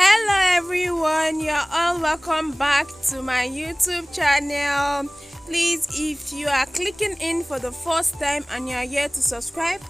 Hello everyone, you're all welcome back to my YouTube channel. Please, if you are clicking in for the first time and you are here to subscribe,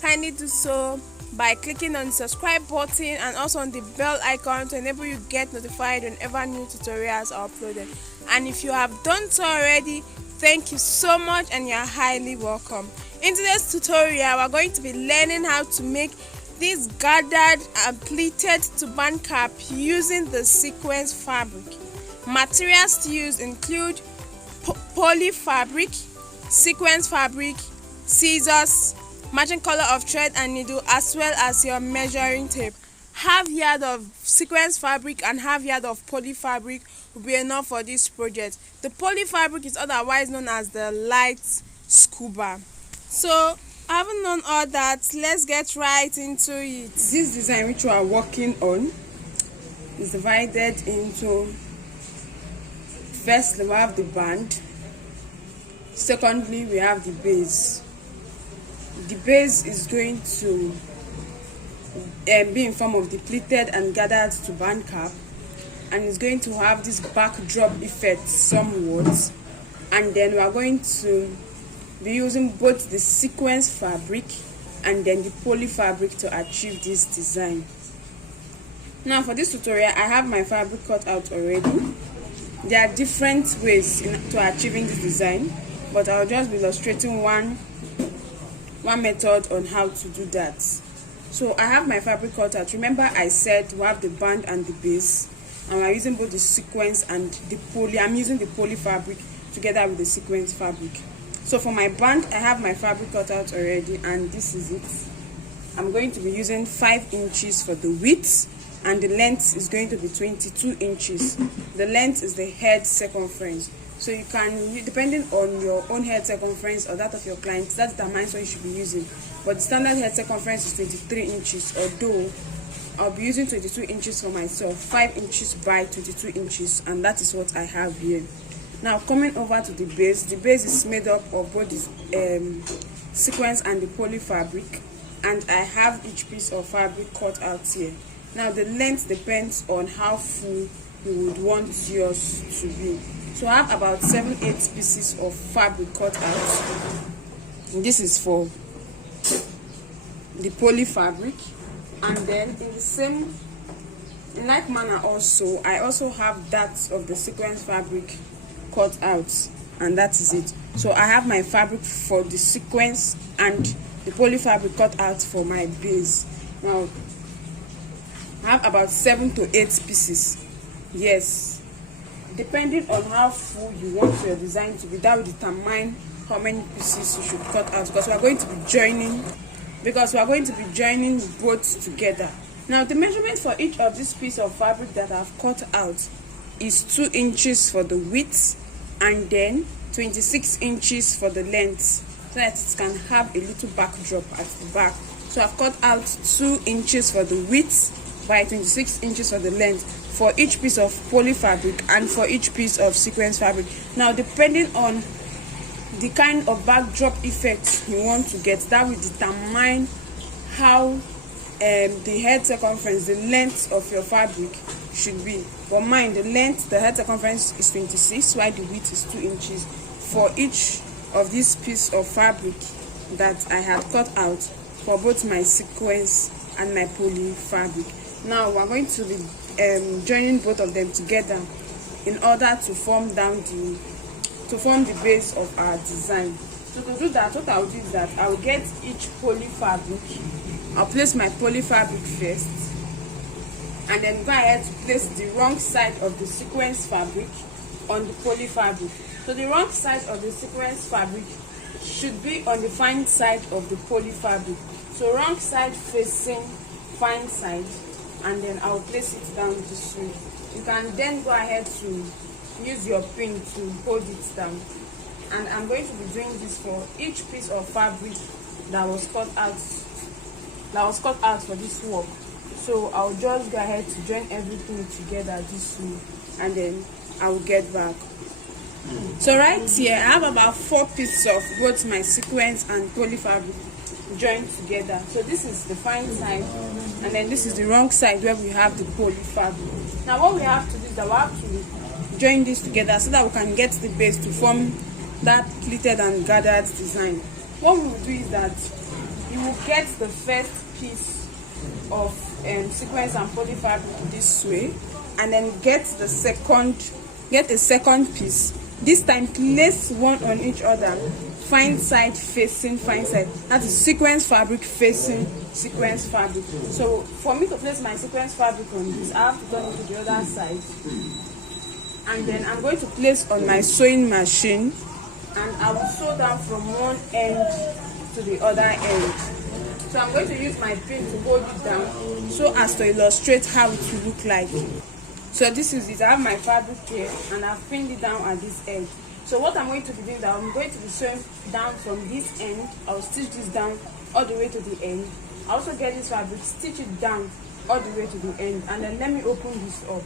kindly do so by clicking on the subscribe button and also on the bell icon to enable you get notified whenever new tutorials are uploaded. And if you have done so already, thank you so much and you are highly welcome. In today's tutorial, we're going to be learning how to make this gathered and pleated turban cap using the sequins fabric. Materials to use include poly fabric, sequins fabric, scissors, matching color of thread and needle, as well as your measuring tape. Half yard of sequins fabric and half yard of poly fabric will be enough for this project. The poly fabric is otherwise known as the light scuba. So having known all that, let's get right into it. This design which we are working on is divided into, firstly we have the band, secondly we have the base. The base is going to be in form of the pleated and gathered turban cap, and it's going to have this backdrop effect somewhat, and then we are going to be using both the sequins fabric and then the poly fabric to achieve this design. Now for this tutorial, I have my fabric cut out already. There are different ways to achieving this design, but I'll just be illustrating one method on how to do that. So I have my fabric cut out. Remember I said we have the band and the base, and we're using both the sequins and the poly. I'm using the poly fabric together with the sequins fabric. So for my band, I have my fabric cut out already, and this is it. I'm going to be using 5 inches for the width, and the length is going to be 22 inches. The length is the head circumference. So you can, depending on your own head circumference or that of your client, that determines what you should be using. But the standard head circumference is 23 inches, although I'll be using 22 inches for myself, 5 inches by 22 inches, and that is what I have here. Now coming over to the base is made up of both the sequins and the poly fabric, and I have each piece of fabric cut out here. Now the length depends on how full you would want yours to be. So I have about 7-8 pieces of fabric cut out. And this is for the poly fabric, and then in like manner also, I also have that of the sequins fabric cut out, and that is it. So I have my fabric for the sequins and the poly fabric cut out for my base. Now I have about 7 to 8 pieces. Yes, depending on how full you want your design to be, that will determine how many pieces you should cut out, because we are going to be joining both together. Now the measurement for each of this piece of fabric that I've cut out is 2 inches for the width and then 26 inches for the length, so that it can have a little backdrop at the back. So I've cut out 2 inches for the width by 26 inches for the length for each piece of poly fabric and for each piece of sequins fabric. Now depending on the kind of backdrop effect you want to get, that will determine how the head circumference, the length of your fabric should be. But mind, the head circumference is 26, while the width is 2 inches for each of this piece of fabric that I had cut out for both my sequins and my poly fabric. Now we're going to be joining both of them together in order to form the base of our design. So to do that, what I'll do is that I'll get each poly fabric. I'll place my poly fabric first, and then go ahead to place the wrong side of the sequins fabric on the poly fabric. So the wrong side of the sequins fabric should be on the fine side of the poly fabric. So wrong side facing fine side, and then I'll place it down this way. You can then go ahead to use your pin to hold it down. And I'm going to be doing this for each piece of fabric that was cut out for this work. So I'll just go ahead to join everything together this way, and then I will get back. So right here I have about 4 pieces of both my sequins and poly fabric join together. So this is the fine side, and then this is the wrong side where we have the poly fabric. Now what we have to do is that we have to join this together so that we can get the base to form that pleated and gathered design. What we will do is that you will get the first piece of sequence and poly fabric this way, and then get a second piece. This time place one on each other, fine side facing fine side. That is sequence fabric facing sequence fabric. So for me to place my sequence fabric on this, I have to turn it to the other side, and then I'm going to place on my sewing machine, and I will sew down from one end to the other end. So I'm going to use my pin to hold it down so as to illustrate how it will look like. So this is it. I have my fabric here and I've pinned it down at this end. So what I'm going to be doing that I'm going to be sewing down from this end. I'll stitch this down all the way to the end. I also get this fabric, stitch it down all the way to the end, and then let me open this up.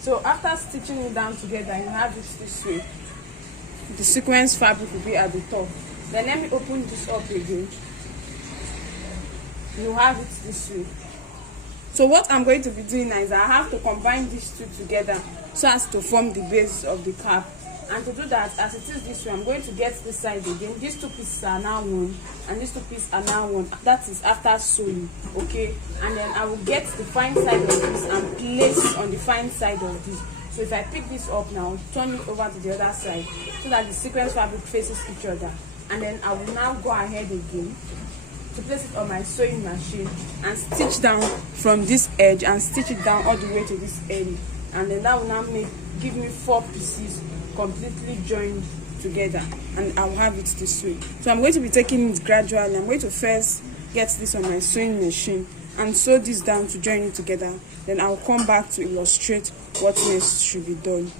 So after stitching it down together, you have it this way. The sequence fabric will be at the top. Then let me open this up again. You have it this way. So what I'm going to be doing is I have to combine these two together so as to form the base of the cap. And to do that, as it is this way, I'm going to get this side again. These two pieces are now one, and these two pieces are now one. That is after sewing, okay? And then I will get the fine side of this and place on the fine side of this. So if I pick this up now, turn it over to the other side so that the sequence fabric faces each other. And then I will now go ahead again to place it on my sewing machine and stitch down from this edge and stitch it down all the way to this end. And then that will now give me 4 pieces completely joined together, and I'll have it this way. So I'm going to be taking it gradually. I'm going to first get this on my sewing machine and sew this down to join it together. Then I'll come back to illustrate what next should be done.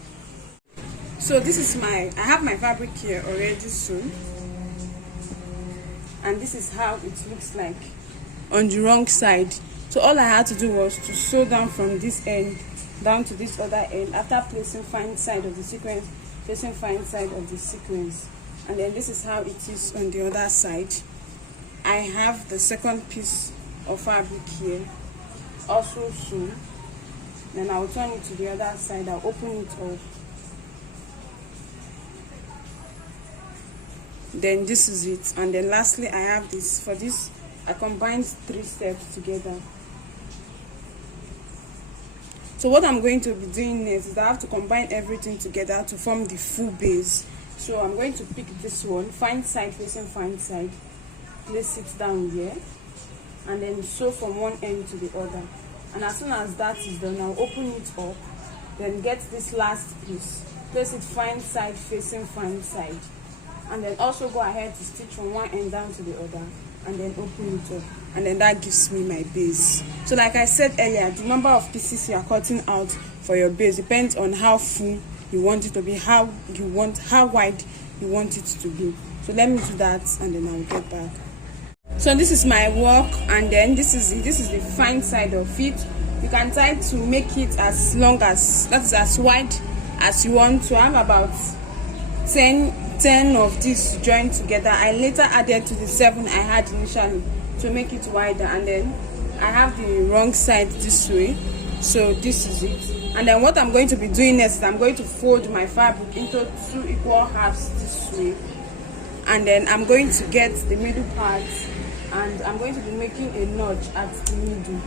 So this is I have my fabric here already sewn, and this is how it looks like on the wrong side. So all I had to do was to sew down from this end down to this other end after placing fine side of the sequence facing fine side of the sequence. And then this is how it is on the other side. I have the second piece of fabric here also sewn. Then I'll turn it to the other side. I'll open it up. Then this is it. And then lastly I have this. For this I combined 3 steps together. So what I'm going to be doing next is I have to combine everything together to form the full base. So I'm going to pick this one, fine side facing fine side, place it down here, and then sew from one end to the other. And as soon as that is done, I'll open it up, then get this last piece, place it fine side facing fine side, and then also go ahead to stitch from one end down to the other, and then open it up, and then that gives me my base. So like I said earlier, the number of pieces you are cutting out for your base depends on how full you want it to be, how wide you want it to be. So let me do that and then I'll get back. So this is my work, and then this is the fine side of it. You can try to make it as long as, that is as wide as you want to. I have about 10 of these joined together. I later added to the 7 I had initially to make it wider, and then I have the wrong side this way. So this is it. And then what I'm going to be doing next is I'm going to fold my fabric into 2 equal halves this way, and then I'm going to get the middle part, and I'm going to be making a notch at the middle.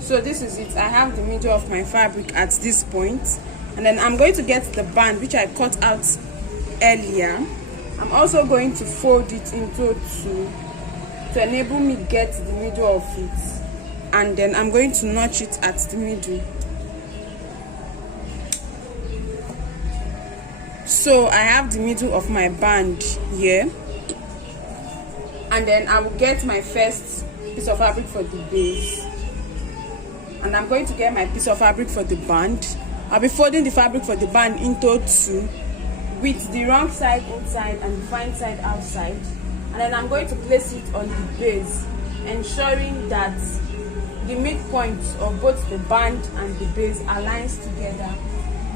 So this is it. I have the middle of my fabric at this point, and then I'm going to get the band which I cut out earlier. I'm also going to fold it into 2 to enable me get the middle of it, and then I'm going to notch it at the middle. So I have the middle of my band here, and then I will get my first piece of fabric for the base, and I'm going to get my piece of fabric for the band. I'll be folding the fabric for the band into 2 with the wrong side inside and the fine side outside, and then I'm going to place it on the base, ensuring that the midpoint of both the band and the base aligns together,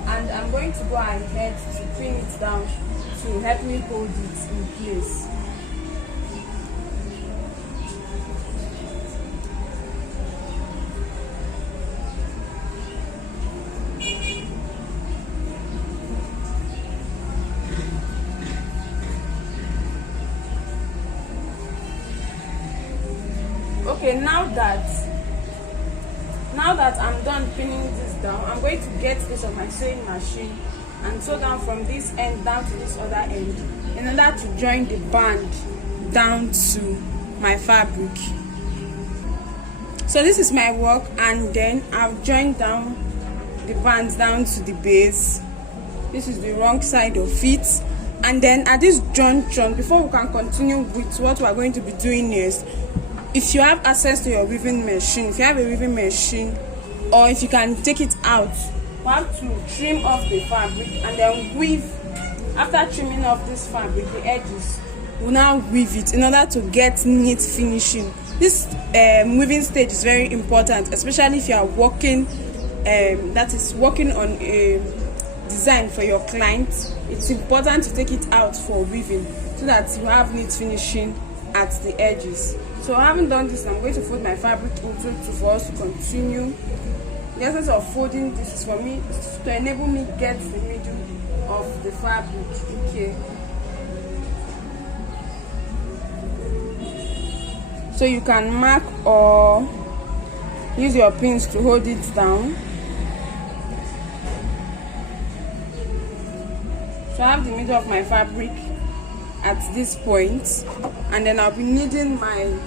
and I'm going to go ahead to pin it down to help me hold it in place. Okay, now that I'm done pinning this down, I'm going to get this on my sewing machine and sew down from this end down to this other end in order to join the band down to my fabric. So this is my work, and then I've joined down the bands down to the base. This is the wrong side of it, and then at this junction, before we can continue with what we are going to be doing next, if you have access to your weaving machine, if you have a weaving machine, or if you can take it out, you have to trim off the fabric and then weave. After trimming off this fabric, the edges, will now weave it in order to get neat finishing. This weaving stage is very important, especially if you are working, that is working on a design for your client. It's important to take it out for weaving so that you have neat finishing at the edges. So having done this, I'm going to fold my fabric into two for us to continue. The essence of folding this is for me to enable me get the middle of the fabric. Okay. So you can mark or use your pins to hold it down. So I have the middle of my fabric at this point, and then I'll be needing my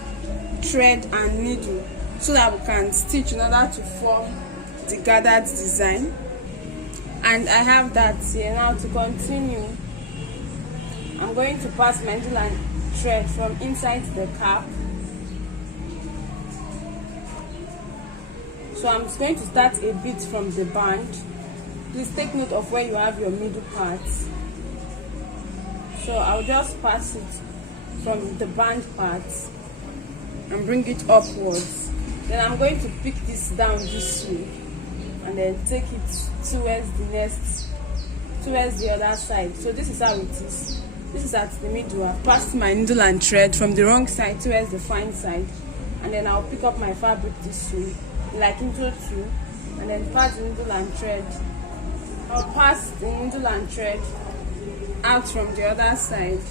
thread and needle so that we can stitch in order to form the gathered design. And I have that here. Now to continue, I'm going to pass my needle and thread from inside the cap. So I'm just going to start a bit from the band. Please take note of where you have your middle part. So I'll just pass it from the band part and bring it upwards. Then I'm going to pick this down this way and then take it towards the other side. So this is how it is. This is at the middle. I've passed my needle and thread from the wrong side towards the fine side, and then I'll pick up my fabric this way, like into two, and then pass the needle and thread. I'll pass the needle and thread out from the other side,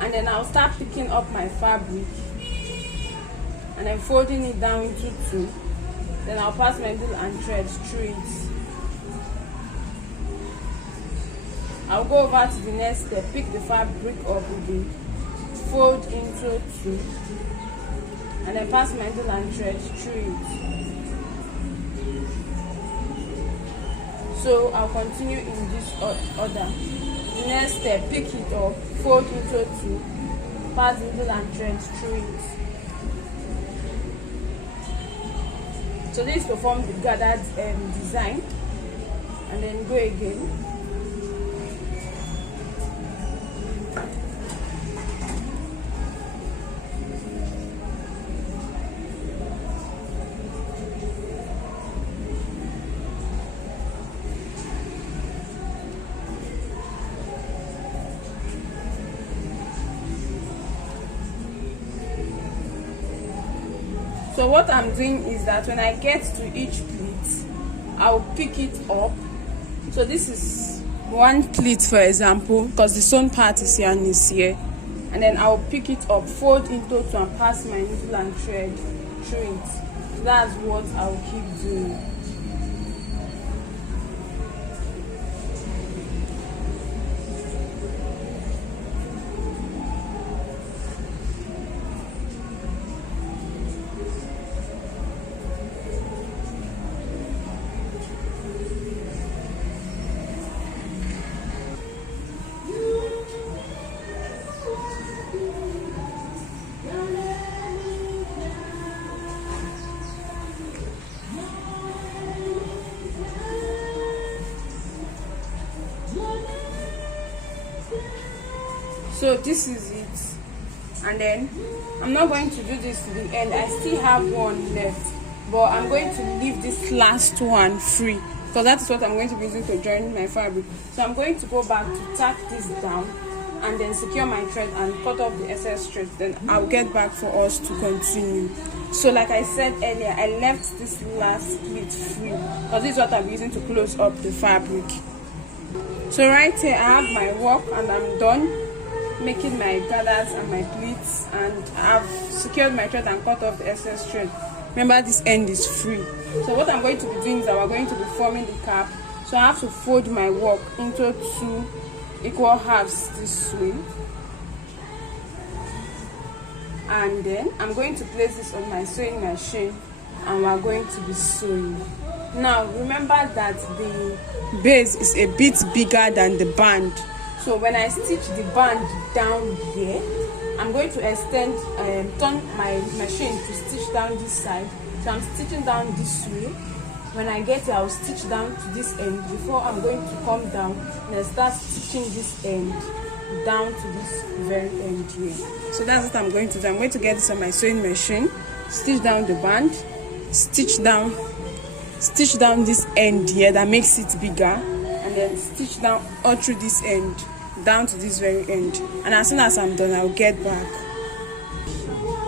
and then I'll start picking up my fabric and then folding it down into two. Then I'll pass my needle and thread through it. I'll go over to the next step, pick the fabric up with the fold into two, and then pass my needle and thread through it. So I'll continue in this order. The next step, pick it up, fold into two, pass the needle and thread through it. So this will form the gathered design, and then go again. So what I'm doing is that when I get to each pleat, I'll pick it up. So this is one pleat, for example, because the sewn part is here and is here, and then I'll pick it up, fold into two, and pass my needle and thread through it. So that's what I'll keep doing. So this is it, and then I'm not going to do this to the end. I still have one left, but I'm going to leave this last one free because that is what I'm going to be using to join my fabric. So I'm going to go back to tack this down and then secure my thread and cut off the excess thread. Then I'll get back for us to continue. So like I said earlier, I left this last pleat free because this is what I'm using to close up the fabric. So right here I have my work and I'm done making my gathers and my pleats, and I've secured my thread and cut off the excess thread. Remember, this end is free. So what I'm going to be doing is that we're going to be forming the cap. So I have to fold my work into 2 equal halves this way, and then I'm going to place this on my sewing machine and we're going to be sewing. Now remember that the base is a bit bigger than the band. So when I stitch the band down here, I'm going to extend, turn my machine to stitch down this side. So I'm stitching down this way. When I get here, I'll stitch down to this end before I'm going to come down and start stitching this end down to this very end here. So that's what I'm going to do. I'm going to get this on my sewing machine, stitch down the band, stitch down this end here that makes it bigger, and then stitch down all through this end down to this very end. And as soon as I'm done, I'll get back.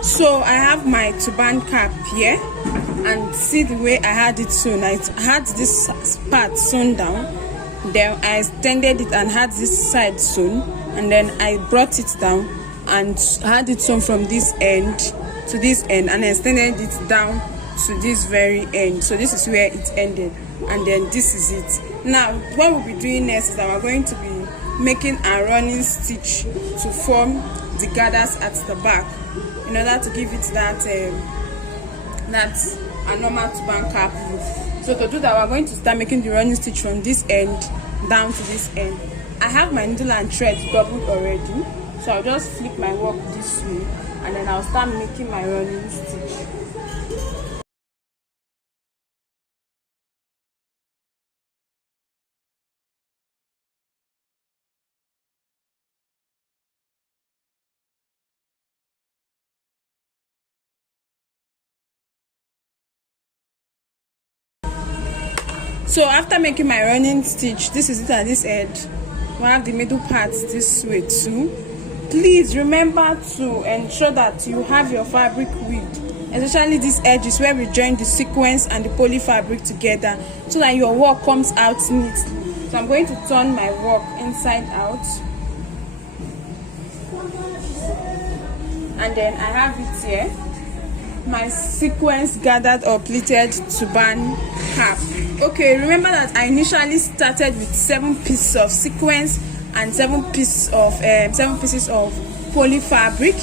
So I have my turban cap here, and see the way I had it sewn. I had this part sewn down, then I extended it and had this side sewn, and then I brought it down and had it sewn from this end to this end and extended it down to this very end. So this is where it ended, and then this is it. Now what we'll be doing next is that we're going to be making a running stitch to form the gathers at the back in order to give it that a normal turban cap look. So to do that, we're going to start making the running stitch from this end down to this end. I have my needle and thread doubled already, so I'll just flip my work this way and then I'll start making my running stitch. So after making my running stitch, this is it at this edge. We have the middle part this way too. Please remember to ensure that you have your fabric width, especially this edge is where we join the sequence and the poly fabric together, so that your work comes out neatly. So I'm going to turn my work inside out, and then I have it here, my sequence gathered or pleated turban cap. Okay, remember that I initially started with 7 pieces of sequence and 7 pieces of poly fabric,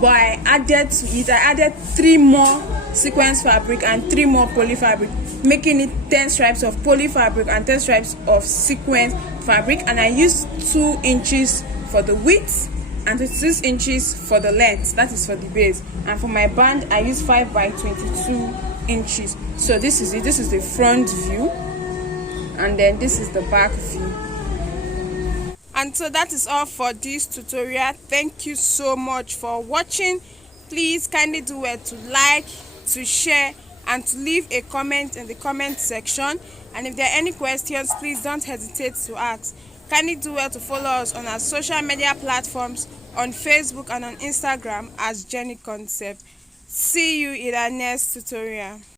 but I added 3 more sequence fabric and 3 more poly fabric, making it 10 stripes of poly fabric and 10 stripes of sequence fabric. And I used 2 inches for the width and 6 inches for the length, that is for the base. And for my band, I use 5 by 22 inches. So this is it. This is the front view, and then this is the back view. And so that is all for this tutorial. Thank you so much for watching. Please kindly do well to like, to share, and to leave a comment in the comment section. And if there are any questions, please don't hesitate to ask. Kindly do well to follow us on our social media platforms on Facebook and on Instagram as Jenny Concept. See you in our next tutorial.